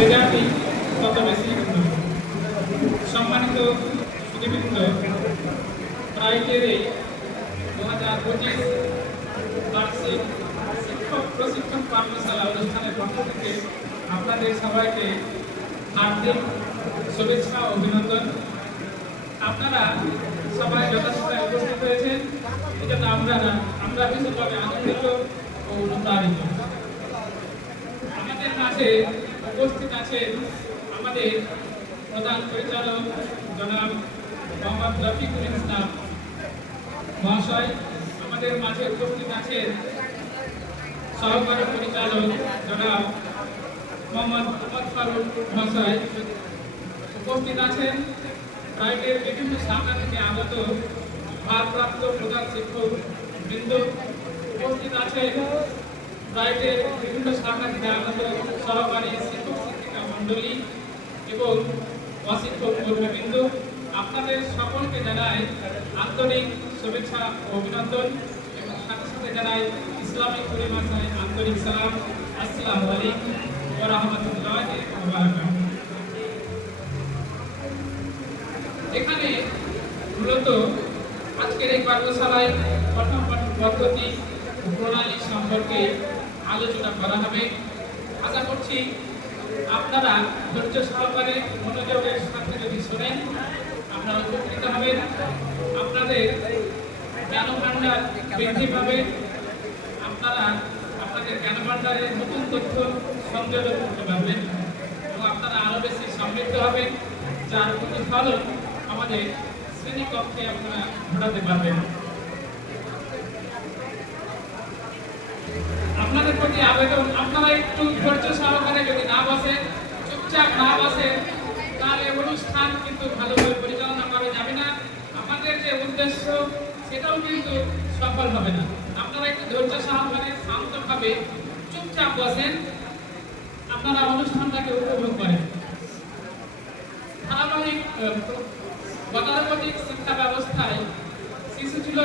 রেজাল্টই তত বেশি উন্নত। সম্মানিত সুধীবৃন্দ, প্রাইভেটের এই 2025 বার্ষিক শিক্ষক প্রশিক্ষণ কর্মশালা অনুষ্ঠানের পক্ষ থেকে আপনাদের সবাইকে হার্দিক শুভেচ্ছা ও অভিনন্দন। আপনারা সবাই যথাসময়ে উপস্থিত হয়েছেন, এজন্য আমরা ভীষণভাবে আনন্দিত ও অনুপ্রাণিত। আমাদের মাঝে উপস্থিত আছেন আমাদের প্রধান পরিচালক জনাব মোহাম্মদ রফিকুল ইসলাম মহাশয়। আমাদের মাঝে উপস্থিত আছেন সহকারী পরিচালক জনাব মোহাম্মদ ফারুক মহাশয়। উপস্থিত আছেন প্রাইভেটের বিভিন্ন শাখা থেকে আগত ভারপ্রাপ্ত প্রধান শিক্ষক বৃন্দ। উপস্থিত আছেন প্রাইভেটের বিভিন্ন শাখা থেকে আগত সহকারী শিক্ষক শিক্ষিকা মণ্ডলী এবং অশিক্ষক কর্মীবৃন্দ। আপনাদের সকলকে জানাই আন্তরিক শুভেচ্ছা ও অভিনন্দন এবং সাথে সাথে জানাই ইসলামিক পরিভাষায় আন্তরিক সালাম। আসসালামু আলাইকুম ওয়া রাহমাতুল্লাহি ওয়া বারাকাতুহু। এখানে মূলত আজকের এই কর্মশালায় পঠন পাঠন পদ্ধতি ও প্রণালী সম্পর্কে আলোচনা করা হবে। আশা করছি আপনারা ধৈর্য সহকারে মনোযোগের সাথে যদি শোনেন আপনারা উপকৃত হবেন, আপনাদের জ্ঞান ভাণ্ডার বৃদ্ধি পাবে, আপনারা আপনাদের জ্ঞান ভাণ্ডারে নতুন তথ্য সংযোজন করতে পারবেন এবং আপনারা আরো বেশি সমৃদ্ধ হবেন, যার প্রতিফলন আমাদের শ্রেণীকক্ষে আপনারা ঘটাতে পারবেন। আপনাদের প্রতি আবেদন, আপনারা একটু ধৈর্য সহকারে যদি না বসেন, চুপচাপ না বসেন, তাহলে অনুষ্ঠান কিন্তু ভালোভাবে পরিচালনা করা যাবে না। আমাদের যে উদ্দেশ্য সেটাও কিন্তু সফল হবে না। আপনারা একটু ধৈর্য সহকারে শান্তভাবে চুপচাপ বসেন, আপনারা অনুষ্ঠানটাকে উপভোগ করেন। ধারাবাহিক গতানুগতিক শিক্ষা ব্যবস্থায় শিশু ছিল